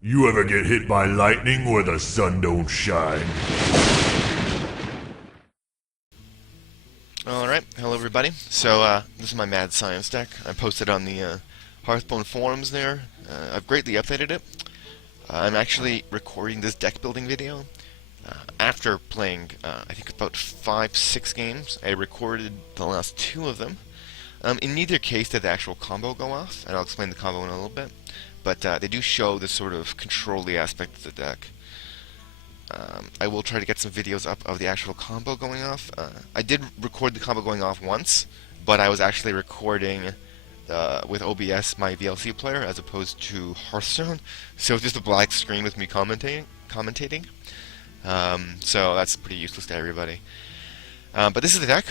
You ever get hit by lightning where the sun don't shine? Alright, hello everybody. So, this is my MadScience deck. I posted on the Hearthstone forums there. I've greatly updated it. I'm actually recording this deck building video. After playing, I think about 5-6 games, I recorded the last 2 of them. In neither case did the actual combo go off, and I'll explain the combo in a little bit. But they do show the sort of control-y aspect of the deck. I will try to get some videos up of the actual combo going off. I did record the combo going off once, but I was actually recording with OBS my VLC player as opposed to Hearthstone, so it's just a black screen with me commentating. So that's pretty useless to everybody. But this is the deck.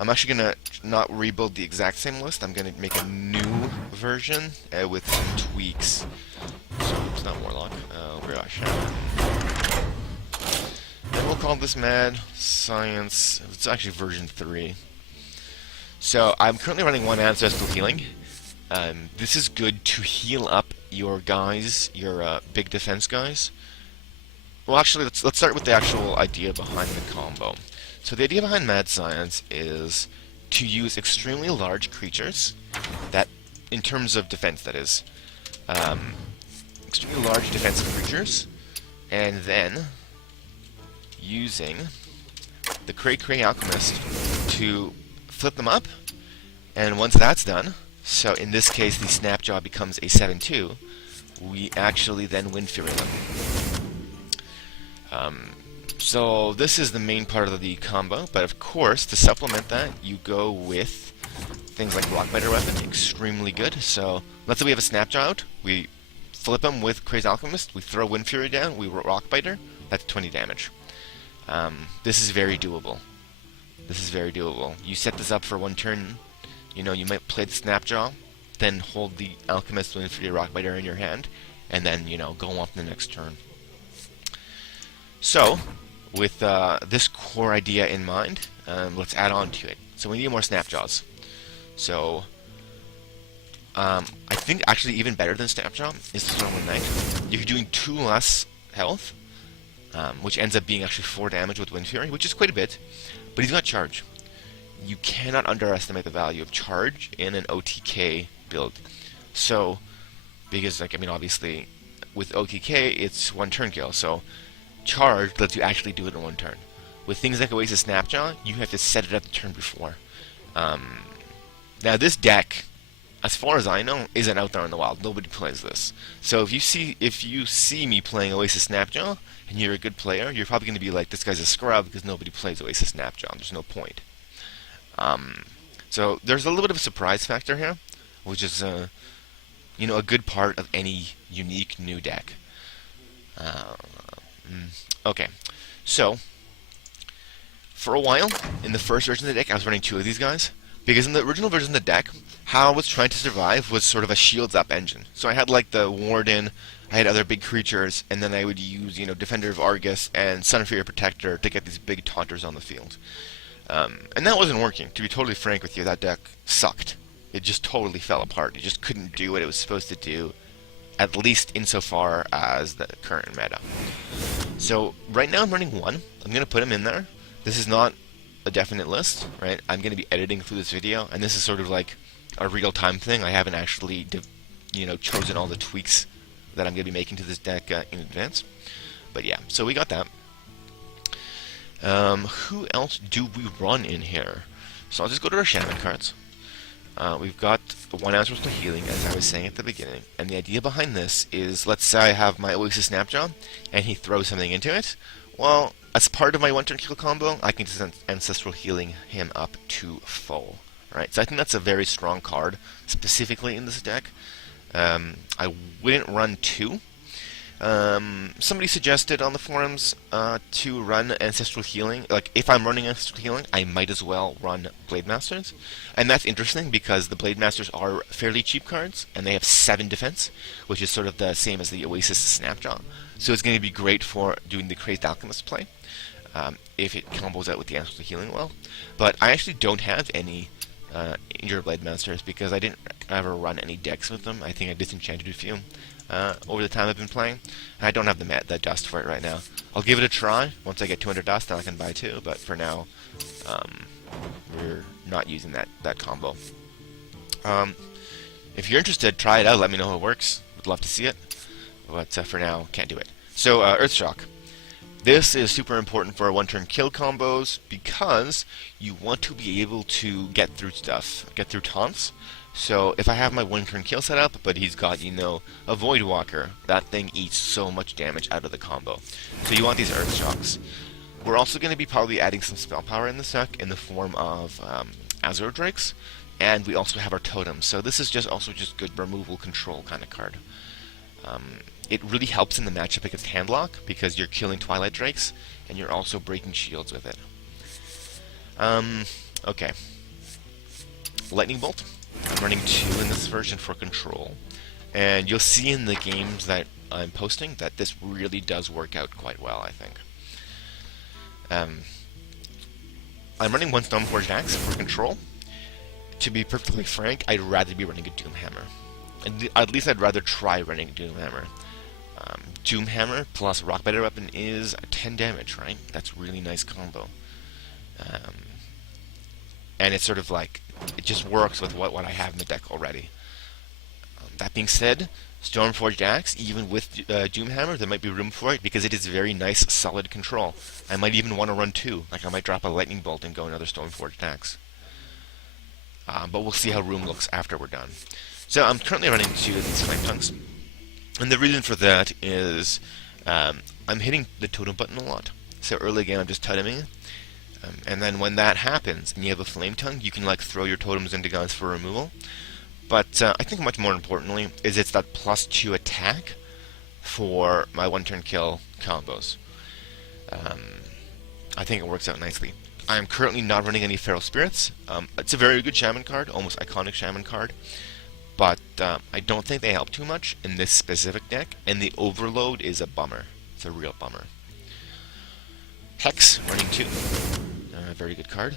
I'm actually going to not rebuild the exact same list. I'm going to make a new version with some tweaks. So it's not Warlock. We're and we'll call this MadScience. It's actually version 3. So I'm currently running 1 Ancestral Healing. This is good to heal up your guys, your big defense guys. Well, actually, let's start with the actual idea behind the combo. So the idea behind MadScience is to use extremely large creatures that, in terms of defense, that is, extremely large defensive creatures, and then using the Cray Alchemist to flip them up, and once that's done, so in this case the Snapjaw becomes a 7/2, we actually then Wind Fury them. So this is the main part of the combo, but of course, to supplement that, you go with things like Rockbiter Weapon, extremely good. So let's say we have a Snapjaw out, we flip them with Crazy Alchemist, we throw Wind Fury down, we Rockbiter, that's 20 damage. This is very doable. This is very doable. You set this up for 1 turn, you know, you might play the Snapjaw, then hold the Alchemist Wind Fury Rockbiter in your hand, and then, you know, go off the next turn. So, with this core idea in mind, let's add on to it. So we need more Snapjaws. So, I think actually even better than Snapjaw is the Stormwind Knight. You're doing 2 less health, which ends up being actually 4 damage with Wind Fury, which is quite a bit, but he's got Charge. You cannot underestimate the value of Charge in an OTK build. So, because, like, I mean, obviously, with OTK, it's 1 turn kill, so Charge lets you actually do it in 1 turn. With things like Oasis Snapjaw, you have to set it up the turn before. Now this deck, as far as I know, isn't out there in the wild. Nobody plays this. So if you see me playing Oasis Snapjaw and you're a good player, you're probably going to be like, this guy's a scrub because nobody plays Oasis Snapjaw. There's no point. So there's a little bit of a surprise factor here, which is you know, a good part of any unique new deck. Okay, so for a while, in the first version of the deck, I was running 2 of these guys, because in the original version of the deck, how I was trying to survive was sort of a shields up engine. So I had like the Warden, I had other big creatures, and then I would use, you know, Defender of Argus and Sunfear Protector to get these big taunters on the field. And that wasn't working. To be totally frank with you, that deck sucked. It just totally fell apart. It just couldn't do what it was supposed to do, at least insofar as the current meta. So right now I'm running 1. I'm going to put him in there. This is not a definite list, right? I'm going to be editing through this video, and this is sort of like a real-time thing. I haven't actually, you know, chosen all the tweaks that I'm going to be making to this deck in advance. But yeah, so we got that. Who else do we run in here? So I'll just go to our Shaman cards. We've got 1 Ancestral Healing, as I was saying at the beginning, and the idea behind this is, let's say I have my Oasis Snapjaw, and he throws something into it. Well, as part of my 1-turn kill combo, I can just Ancestral Healing him up to full. Right? So I think that's a very strong card, specifically in this deck. I wouldn't run 2. Somebody suggested on the forums to run Ancestral Healing. Like, if I'm running Ancestral Healing, I might as well run Blade Masters. And that's interesting because the Blade Masters are fairly cheap cards, and they have 7 defense, which is sort of the same as the Oasis Snapjaw. So it's going to be great for doing the Crazed Alchemist play, if it combos out with the Ancestral Healing well. But I actually don't have any Injured Blade Masters because I didn't ever run any decks with them. I think I disenchanted a few. over the time I've been playing. I don't have the dust for it right now. I'll give it a try. Once I get 200 dust, then I can buy 2. But for now, we're not using that combo. If you're interested, try it out. Let me know how it works. Would love to see it. But for now, can't do it. So Earthshock. This is super important for one-turn kill combos because you want to be able to get through stuff, get through taunts. So if I have my one-turn kill set up, but he's got, a Void Walker, that thing eats so much damage out of the combo. So you want these Earthshocks. We're also going to be probably adding some spell power in this deck in the form of Azure Drakes, and we also have our totems. So this is also just good removal control kind of card. It really helps in the matchup against Handlock because you're killing Twilight Drakes and you're also breaking shields with it. Okay. Lightning Bolt. I'm running 2 in this version for control. And you'll see in the games that I'm posting that this really does work out quite well, I think. I'm running 1 Stoneforged Axe for control. To be perfectly frank, I'd rather be running a Doomhammer. At least I'd rather try running a Doomhammer. Doomhammer plus Rockbiter Weapon is 10 damage, right? That's really nice combo. And it's sort of like, it just works with what I have in the deck already. That being said, Stoneforged Axe, even with Doomhammer, there might be room for it because it is very nice, solid control. I might even want to run 2. Like I might drop a Lightning Bolt and go another Stoneforged Axe. But we'll see how room looks after we're done. So I'm currently running 2 of these Flame Tongues. And the reason for that is I'm hitting the totem button a lot. So early game I'm just toteming. And then when that happens and you have a Flame Tongue, you can throw your totems into guns for removal. But I think much more importantly is it's that +2 attack for my one-turn kill combos. I think it works out nicely. I am currently not running any Feral Spirits. It's a very good Shaman card, almost iconic Shaman card. But I don't think they help too much in this specific deck, and the overload is a bummer. It's a real bummer. Hex, running 2. Very good card.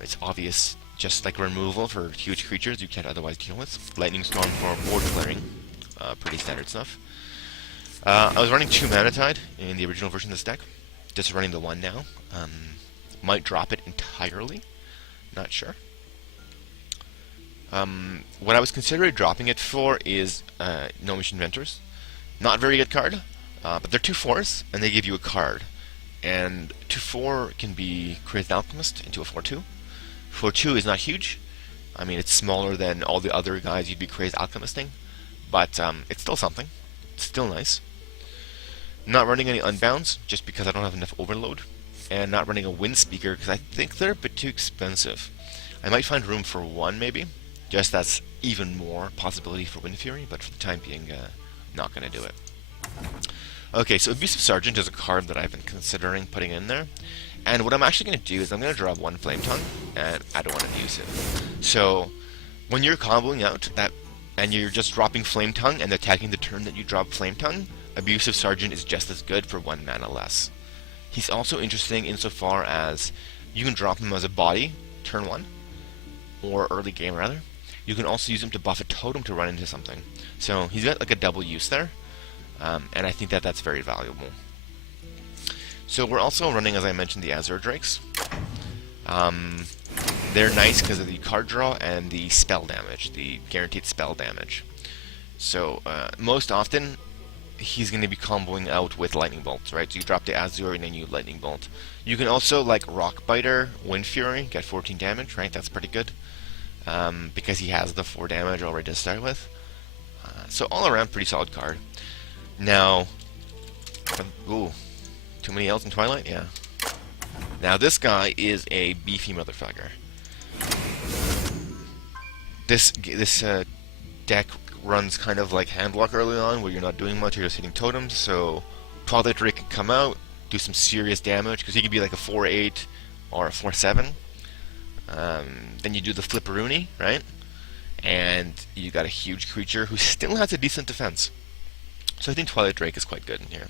It's obvious, just like removal for huge creatures you can't otherwise deal with. Lightning Storm for board clearing. Pretty standard stuff. I was running 2 Mana Tide in the original version of this deck. Just running the 1 now. Might drop it entirely. Not sure. What I was considering dropping it for is Gnomish Inventors. Not very good card, but they're 2/4s, and they give you a card. And 2/4 can be Crazed Alchemist into a 4/2. 4/2 is not huge. I mean, it's smaller than all the other guys you'd be Crazed Alchemisting, but it's still something. It's still nice. Not running any Unbounds, just because I don't have enough overload. And not running a Wind Speaker, because I think they're a bit too expensive. I might find room for 1, maybe. Just that's even more possibility for Wind Fury, but for the time being, not going to do it. Okay, so Abusive Sergeant is a card that I've been considering putting in there. And what I'm actually going to do is I'm going to draw 1 Flame Tongue, and I don't want to use it. So, when you're comboing out that, and you're just dropping Flame Tongue and attacking the turn that you drop Flame Tongue, Abusive Sergeant is just as good for 1 mana less. He's also interesting insofar as you can drop him as a body, turn 1, or early game rather. You can also use him to buff a totem to run into something. So he's got a double use there, and I think that that's very valuable. So we're also running, as I mentioned, the Azure Drakes. They're nice because of the card draw and the spell damage, the guaranteed spell damage. So most often, he's going to be comboing out with Lightning Bolts, right? So you drop the Azure and then you Lightning Bolt. You can also, Rockbiter, Wind Fury, get 14 damage, right? That's pretty good. Because he has the 4 damage already to start with. So all around, pretty solid card. Now, ooh, too many L's in Twilight? Yeah. Now this guy is a beefy motherfucker. This deck runs kind of like Handlock early on, where you're not doing much, you're just hitting totems, so Twilight Drake can come out, do some serious damage, because he could be like a 4/8 or a 4/7. Then you do the Flipperoonie, right? And you got a huge creature who still has a decent defense. So I think Twilight Drake is quite good in here.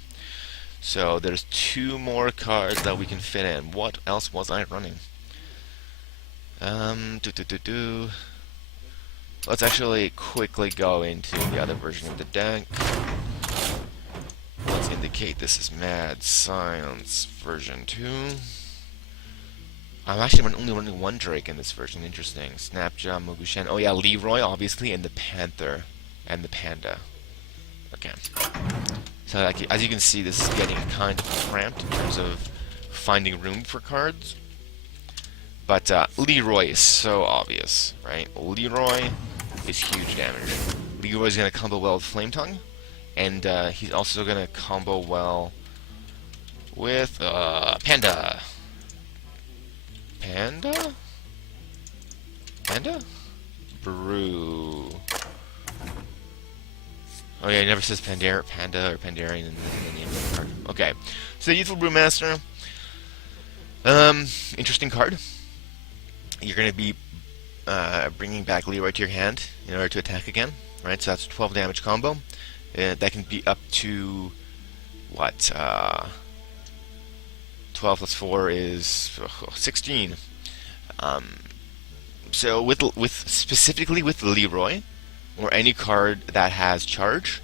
So there's 2 more cards that we can fit in. What else was I running? let's actually quickly go into the other version of the deck. Let's indicate this is MadScience version 2. I'm actually only running one Drake in this version. Interesting. Snapjaw, Mogushan. Oh yeah, Leroy, obviously, and the Panther and the Panda. Okay. So as you can see, this is getting kind of cramped in terms of finding room for cards. But Leroy is so obvious, right? Leroy is huge damage. Leroy's going to combo well with Flame Tongue, and he's also going to combo well with Panda. Panda? Panda? Brew. Oh yeah, it never says Panda or Pandarian in the name of the card. Okay, so Youthful Brewmaster. Interesting card. You're going to be bringing back Leroy to your hand in order to attack again, right? So that's a 12 damage combo. That can be up to what? 12 plus 4 is 16. So specifically with Leroy, or any card that has charge,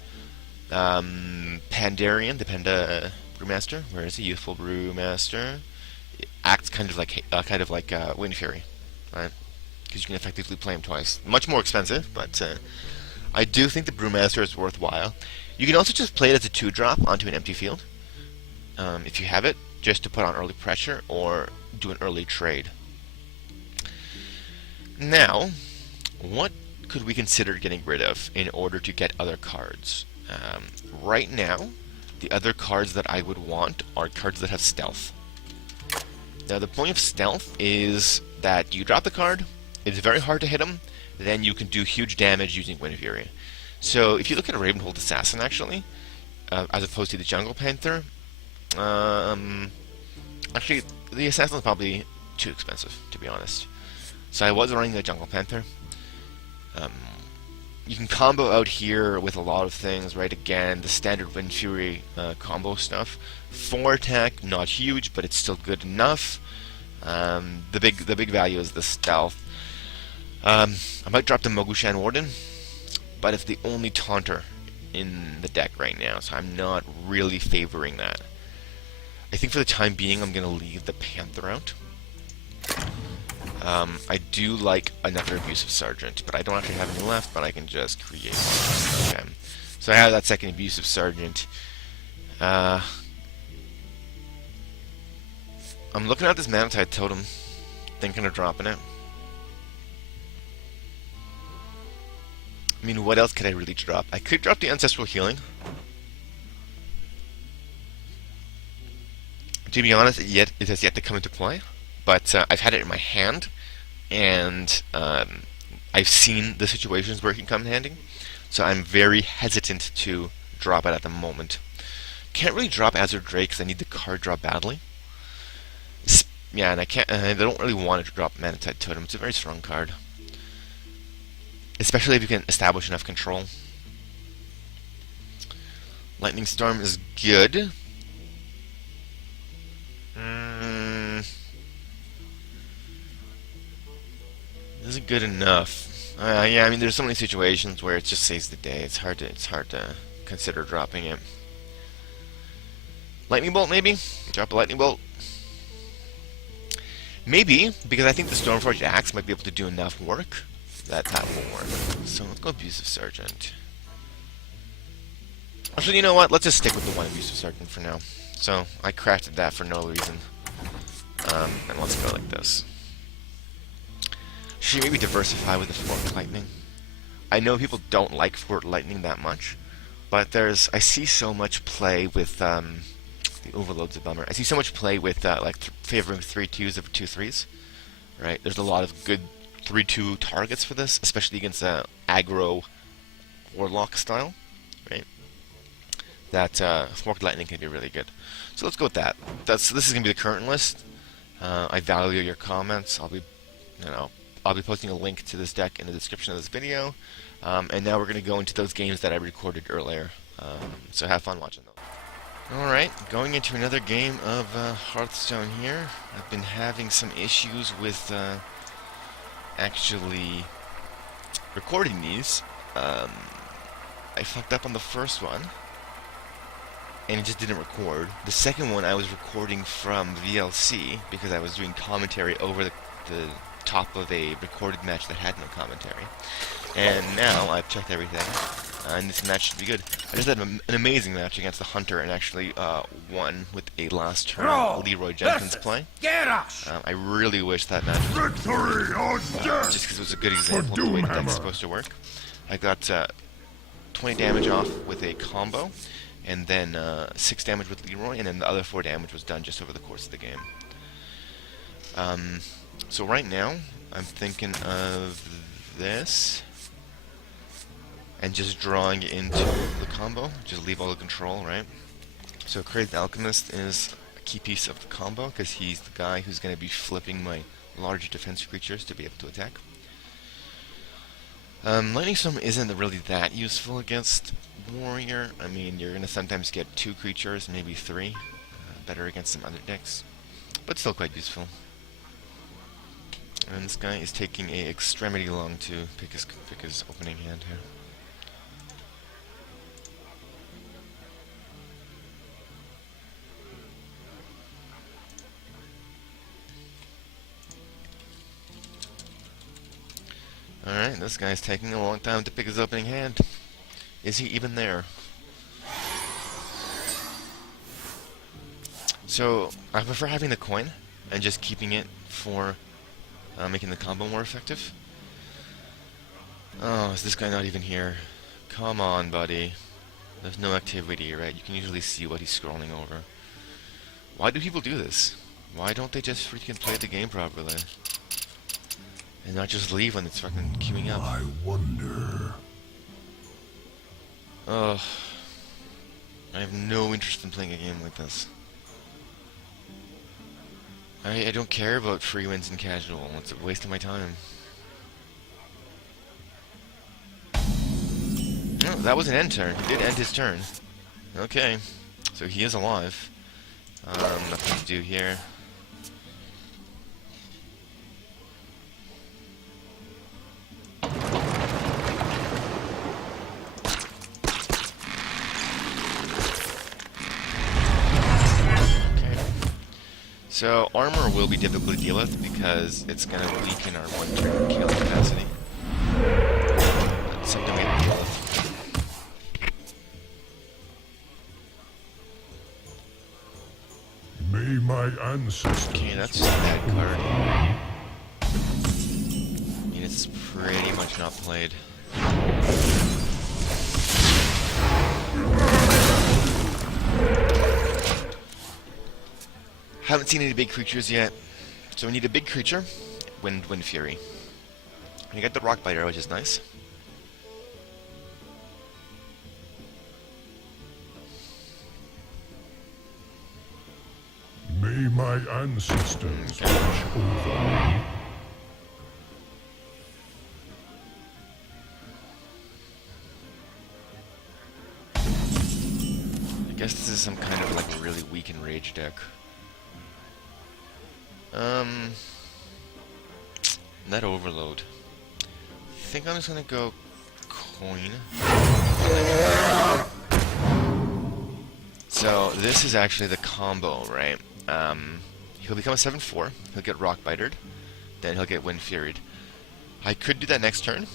Pandarian, the Panda Brewmaster, where is he? Youthful Brewmaster, it acts kind of like Wind Fury, right? Because you can effectively play him twice. Much more expensive, but I do think the Brewmaster is worthwhile. You can also just play it as a 2-drop onto an empty field, if you have it, just to put on early pressure or do an early trade. Now, what could we consider getting rid of in order to get other cards? Right now, the other cards that I would want are cards that have stealth. Now, the point of stealth is that you drop the card, it's very hard to hit them, then you can do huge damage using Wind Fury. So, if you look at a Ravenhold Assassin, actually, as opposed to the Jungle Panther, actually, the Assassin is probably too expensive, to be honest. So I was running the Jungle Panther. You can combo out here with a lot of things, right? Again, the standard Wind Fury combo stuff. 4 attack, not huge, but it's still good enough. The big value is the stealth. I might drop the Mogushan Warden, but it's the only taunter in the deck right now, so I'm not really favoring that. I think for the time being, I'm going to leave the Panther out. I do like another Abusive Sergeant, but I don't actually have any left, but I can just create one. Okay. So I have that second Abusive Sergeant. I'm looking at this Manatide Totem, thinking of dropping it. I mean, what else could I really drop? I could drop the Ancestral Healing. To be honest, it has yet to come into play, but I've had it in my hand, and I've seen the situations where it can come in handy, so I'm very hesitant to drop it at the moment. Can't really drop Azure Drake because I need the card draw badly. Yeah, and I don't really want to drop Manatide Totem. It's a very strong card, especially if you can establish enough control. Lightning Storm is good. Isn't good enough. Yeah, I mean, there's so many situations where it just saves the day. It's hard to consider dropping it. Lightning Bolt, maybe? Drop a Lightning Bolt. Maybe, because I think the Stormforged Axe might be able to do enough work that will work. So let's go Abusive Sergeant. Actually, you know what? Let's just stick with the one Abusive Sergeant for now. So I crafted that for no reason. And let's go like this. Should maybe diversify with the Forked Lightning. I know people don't like Forked Lightning that much, but I see so much play with the Overload's a bummer. I see so much play with favoring 3/2s over 2/3s. Right? There's a lot of good 3/2 targets for this, especially against aggro Warlock style. Right? That Forked Lightning can be really good. So let's go with that. This is gonna be the current list. I value your comments. I'll be posting a link to this deck in the description of this video. And now we're going to go into those games that I recorded earlier. So have fun watching those. Alright, going into another game of Hearthstone here. I've been having some issues with actually recording these, I fucked up on the first one, and it just didn't record. The second one I was recording from VLC because I was doing commentary over the top of a recorded match that had no commentary. And now I've checked everything, and this match should be good. I just had an amazing match against the Hunter and actually won with a last turn Leroy Jenkins play. I really wish that match was Victory on death! just because it was a good example of the way the deck's supposed to work. I got 20 damage off with a combo, and then 6 damage with Leroy, and then the other 4 damage was done just over the course of the game. So right now, I'm thinking of this, and just drawing into the combo, just leave all the control, right? So Crazy Alchemist is a key piece of the combo, because he's the guy who's going to be flipping my large defense creatures to be able to attack. Lightning Storm isn't really that useful against Warrior. I mean, you're going to sometimes get 2 creatures, maybe 3, better against some other decks, but still quite useful. And this guy is taking a extremity long to pick his opening hand here. Alright, this guy's taking a long time to pick his opening hand. Is he even there? So, I prefer having the coin and just keeping it for making the combo more effective. Oh, is this guy not even here? Come on, buddy. There's no activity, right? You can usually see what he's scrolling over. Why do people do this? Why don't they just freaking play the game properly? And not just leave when it's fucking queuing up. I wonder. Ugh. I have no interest in playing a game like this. I don't care about free wins and casual. It's a waste of my time. Oh, that was an end turn. He did end his turn. Okay. So he is alive. Nothing to do here. So, armor will be difficult to deal with because it's going to weaken our one-turn kill capacity. That's something we have to deal with. May my ancestors. Okay, that's a bad card. I mean, it's pretty much not played. Haven't seen any big creatures yet, so we need a big creature. Wind Fury. We got the Rock Biter, which is nice. May my ancestors watch over me. I guess this is some kind of like really weak enraged deck. Net Overload. I think I'm just gonna go coin. So this is actually the combo, right? He'll become a 7/4. He'll get Rock Bitered. Then he'll get Wind Furied. I could do that next turn,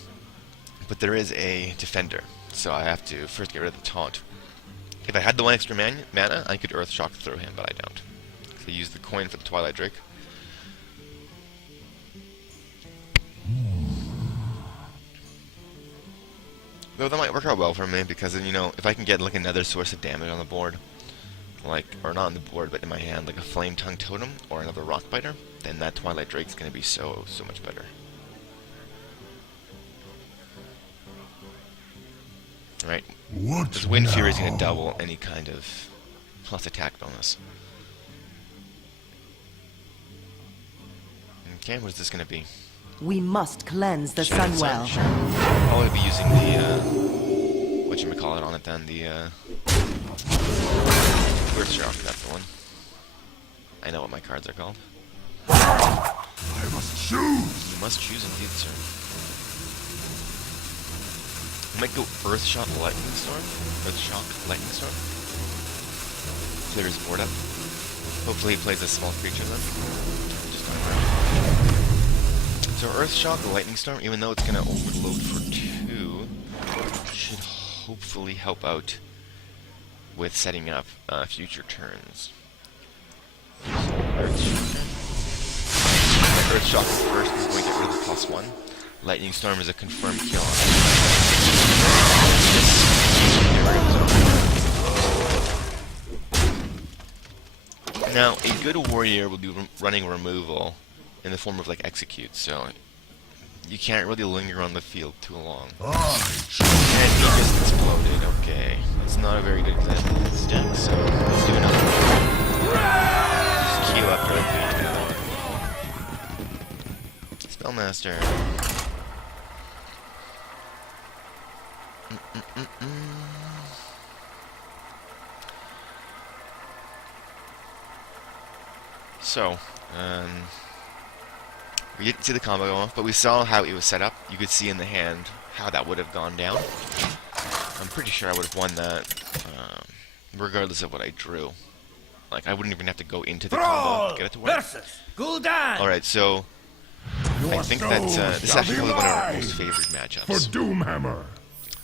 but there is a defender, so I have to first get rid of the taunt. If I had the 1 extra mana, I could Earth Shock through him, but I don't. So I use the coin for the Twilight Drake. Though that might work out well for me, because then, you know, if I can get like another source of damage on the board, like, or not on the board, but in my hand, like a Flame Tongue Totem or another Rock Biter, then that Twilight Drake's gonna be so much better. Right? This Wind Fury is gonna double any kind of plus attack bonus. Okay, what is this gonna be? We must cleanse the Sunwell. Sure. I'll probably be using the, whatchamacallit on it then, the, Earth Shock, that's the one. I know what my cards are called. I must choose! You must choose indeed, sir. I might go Earthshock Lightning Storm. Earthshock Lightning Storm. Clear his board up. Hopefully he plays a small creature then. Just not around. So Earthshock Lightning Storm, even though it's going to overload for 2, should hopefully help out with setting up future turns. Earthshock first is going to get rid of the +1. Lightning Storm is a confirmed kill. Now, a good warrior will be running removal in the form of like execute, so you can't really linger on the field too long. And he just exploded. Okay, that's not a very good example of this deck, so let's do another one. Just queue up directly into another one. Spellmaster. So, we didn't see the combo go off, but we saw how it was set up. You could see in the hand how that would have gone down. I'm pretty sure I would have won that, regardless of what I drew. Like, I wouldn't even have to go into the combo to get it to work. Alright, so I think that this is actually probably one of our most favored matchups. For Doomhammer.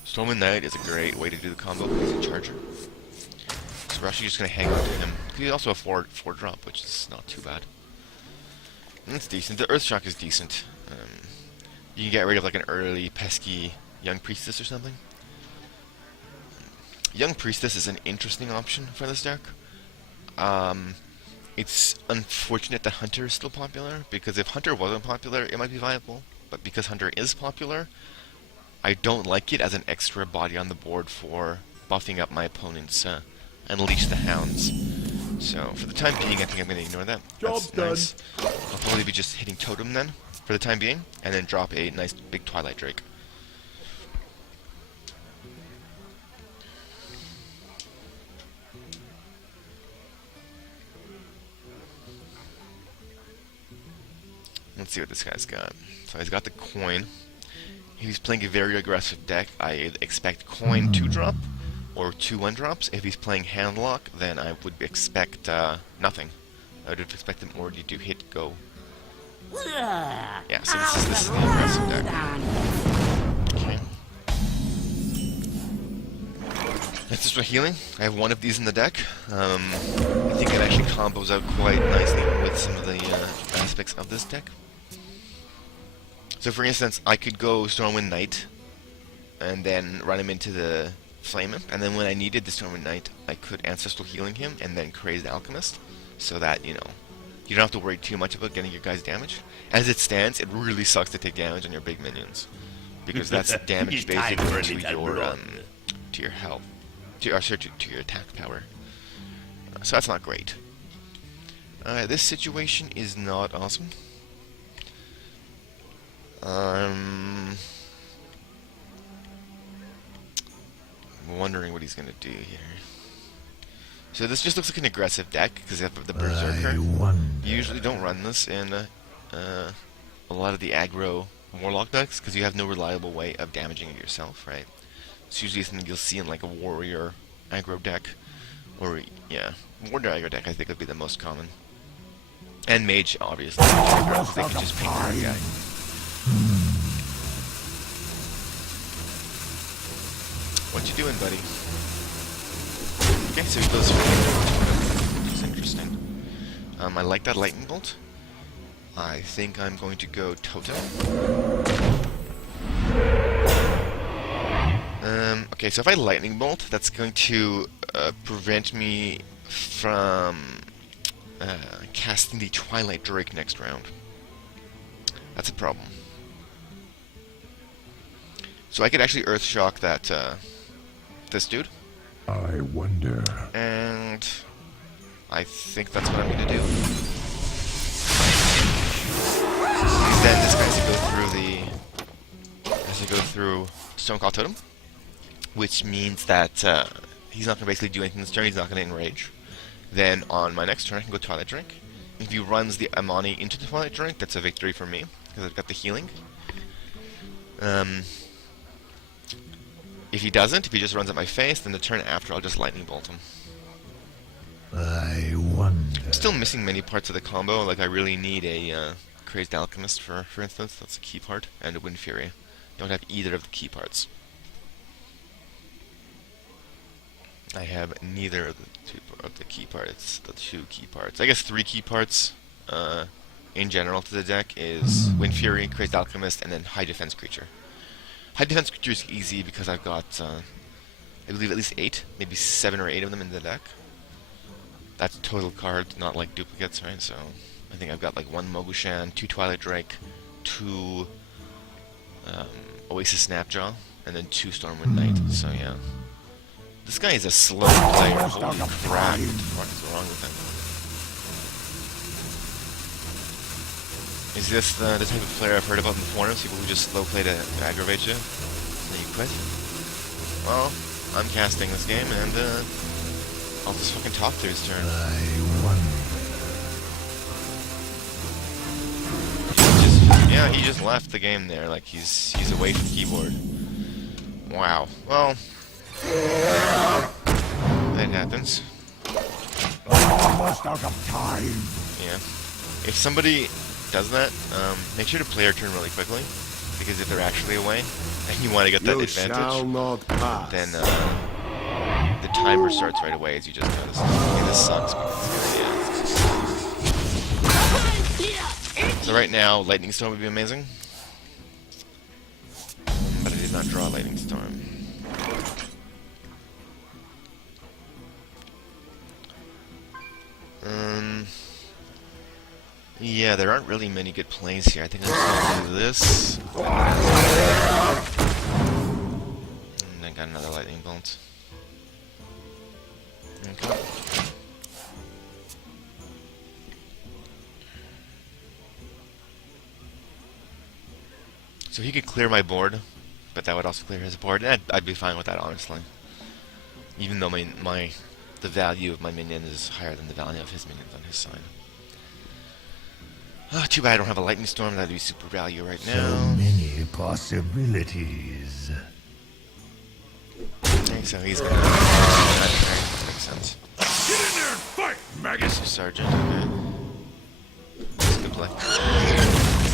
Storm and Knight is a great way to do the combo because he's a charger. So we're actually just going to hang on to him. He's also a 4-drop, which is not too bad. And it's decent. The Earthshock is decent. You can get rid of like an early, pesky Young Priestess or something. Young Priestess is an interesting option for this deck. It's unfortunate that Hunter is still popular, because if Hunter wasn't popular, it might be viable. But because Hunter is popular, I don't like it as an extra body on the board for buffing up my opponent's Unleash the Hounds. So, for the time being, I think I'm going to ignore that. That's nice. I'll probably be just hitting Totem then, for the time being, and then drop a nice big Twilight Drake. Let's see what this guy's got. So he's got the coin. He's playing a very aggressive deck. I expect coin 2-drop or 2 1-drops. If he's playing Handlock, then I would expect nothing. I would expect him already to hit go. Yeah, so this is the aggressive deck. Okay. That's just for healing. I have one of these in the deck. I think it actually combos out quite nicely with some of the aspects of this deck. So for instance, I could go Stormwind Knight, and then run him into the Flame Imp, and then when I needed the Stormwind Knight, I could Ancestral Healing him, and then Crazed Alchemist, so that, you know, you don't have to worry too much about getting your guys damage. As it stands, it really sucks to take damage on your big minions, because that's damage basically to your health, to your attack power. So that's not great. This situation is not awesome. I'm wondering what he's gonna do here. So this just looks like an aggressive deck because of the Berserker. You usually don't run this in a lot of the aggro Warlock decks because you have no reliable way of damaging it yourself, right? It's usually something you'll see in like a Warrior aggro deck, or yeah, Warrior aggro deck I think would be the most common. And Mage, obviously, because they can just ping the guy. What you doing, buddy? Okay, so he goes for which is interesting. I like that Lightning Bolt. I think I'm going to go Totem. Okay, so if I Lightning Bolt, that's going to prevent me from casting the Twilight Drake next round. That's a problem. So I could actually Earthshock that this dude. I wonder. And I think that's what I'm gonna do. And then this guy has to go through Stoneclaw Totem, which means that he's not gonna basically do anything this turn. He's not gonna enrage. Then on my next turn, I can go Twilight Drink. If he runs the Amani into the Twilight Drink, that's a victory for me because I've got the healing. If he doesn't, if he just runs at my face, then the turn after I'll just lightning bolt him. I wonder. I'm still missing many parts of the combo. Like I really need a Crazed Alchemist for instance. That's a key part, and a Wind Fury. Don't have either of the key parts. I have neither of the key parts. The two key parts. I guess 3 key parts in general to the deck is Wind Fury, Crazed Alchemist, and then High Defense Creature. High Defense Creature is easy because I've got, I believe, at least 8, maybe 7 or 8 of them in the deck. That's total cards, not like duplicates, right? So I think I've got like 1 Mogushan, 2 Twilight Drake, 2 Oasis Snapjaw, and then 2 Stormwind Knight. So yeah. This guy is a slow player. Holy crap. What the fuck is wrong with him? Is this the type of player I've heard about in the forums? People who just slow play to aggravate you? And then you quit? Well, I'm casting this game and I'll just fucking talk through his turn. Yeah, he just left the game there, like he's away from keyboard. Wow. Well, that happens. Almost out of time. Yeah. If somebody does that, make sure to play your turn really quickly, because if they're actually away and you want to get that advantage, then the timer starts right away, as you just noticed. Okay, this sucks. So right now, Lightning Storm would be amazing, but I did not draw Lightning Storm. Yeah, there aren't really many good plays here. I think I'm just gonna do this. And I got another Lightning Bolt. Okay. So he could clear my board, but that would also clear his board, and I'd be fine with that, honestly. Even though the value of my minion is higher than the value of his minions on his side. Oh, too bad I don't have a Lightning Storm. That'd be super value right now. So many possibilities. Okay, so he's gonna that makes sense. Get in there and fight, maggot! Sergeant, okay. That's good play.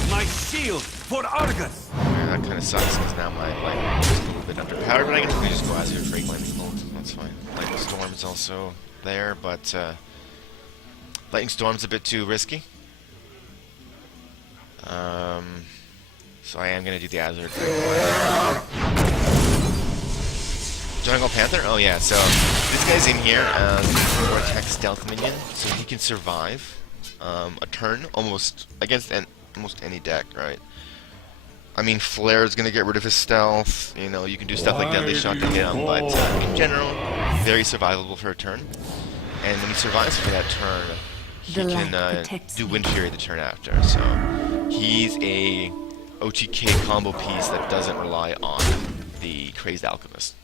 My shield for Argus! Yeah, that kinda sucks because now my lightning is a little bit underpowered, but I can totally just go Azure Drake Lightning Bolt. That's fine. Lightning Storm is also there, but Lightning Storm's a bit too risky. So I am gonna do the Azure Drake. Jungle Panther? Oh yeah, so this guy's in here as a Vortex Stealth minion, so he can survive a turn almost against almost any deck, right? I mean, Flare's gonna get rid of his stealth, you know, you can do stuff like Deadly Shot to hit him, but in general, very survivable for a turn. And when he survives for that turn, he can do Wind Fury the turn after, so he's a OTK combo piece that doesn't rely on the Crazed Alchemist.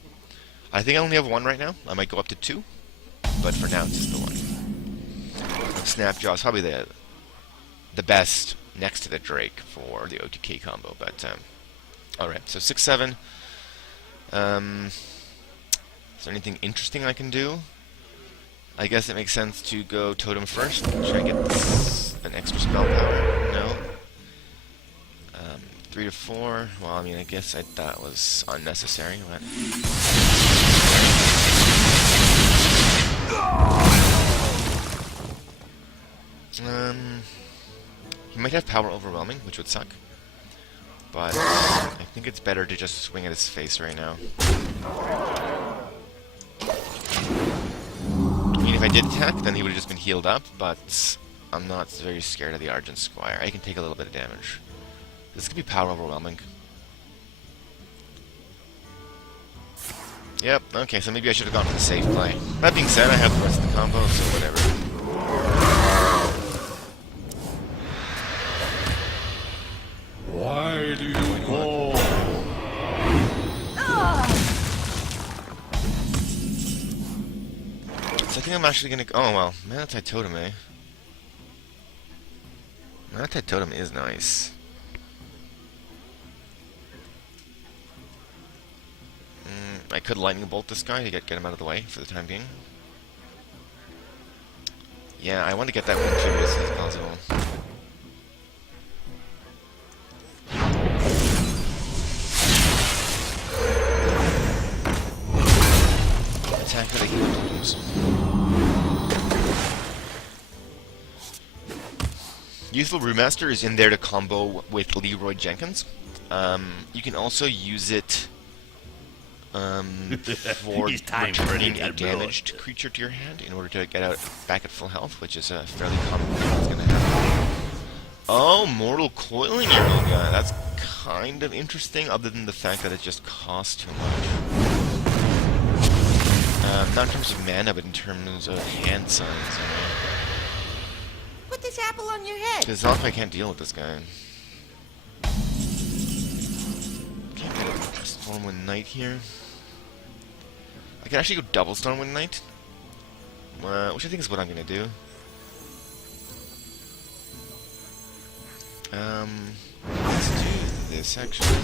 I think I only have 1 right now. I might go up to 2, but for now it's just the 1. Snapjaw is probably the best next to the Drake for the OTK combo, but alright, so 6-7. Is there anything interesting I can do? I guess it makes sense to go Totem first. Try and get an extra spell power. No. 3 to 4. Well, I mean, I guess that was unnecessary, but... He might have Power Overwhelming, which would suck. But I think it's better to just swing at his face right now. I mean, if I did attack, then he would have just been healed up, but I'm not very scared of the Argent Squire. I can take a little bit of damage. This could be Power Overwhelming. Yep, okay, so maybe I should have gone for the safe play. That being said, I have the rest of the combo, so whatever. Why do you call? So I think I'm actually gonna... Oh, well, Manatite Totem, eh? Manatite Totem is nice. I could lightning bolt this guy to get him out of the way for the time being. Yeah, I want to get that one too as soon as possible. Attack with the healing tools. Youthful Brewmaster is in there to combo with Leroy Jenkins. You can also use it for returning a damaged creature to your hand in order to get out back at full health, which is a fairly common thing that's going to happen. Oh, Mortal Coiling Arrow guy. That's kind of interesting, other than the fact that it just costs too much. Not in terms of mana, but in terms of hand size. Put this apple on your head. Because it's I can't deal with this guy. Can't get a Stormwind Knight here. I can actually go double Stormwind Knight, which I think is what I'm gonna do. Let's do this actually.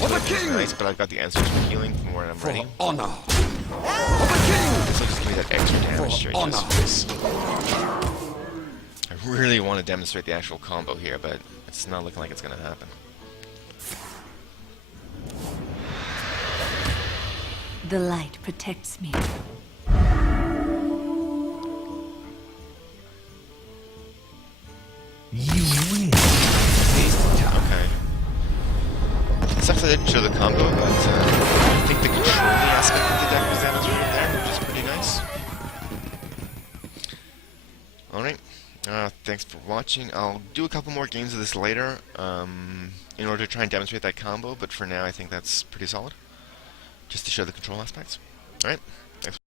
Healing is nice, but I've got the answers for healing from where I'm ready. Honor. This will just give me that extra damage straight to his face. I really want to demonstrate the actual combo here, but it's not looking like it's gonna happen. The light protects me. You win. Okay. It sucks I didn't show the combo, but I think the controlling aspect of the deck was demonstrated there, which is pretty nice. Alright. Thanks for watching. I'll do a couple more games of this later in order to try and demonstrate that combo, but for now I think that's pretty solid. Just to show the control aspects. Alright.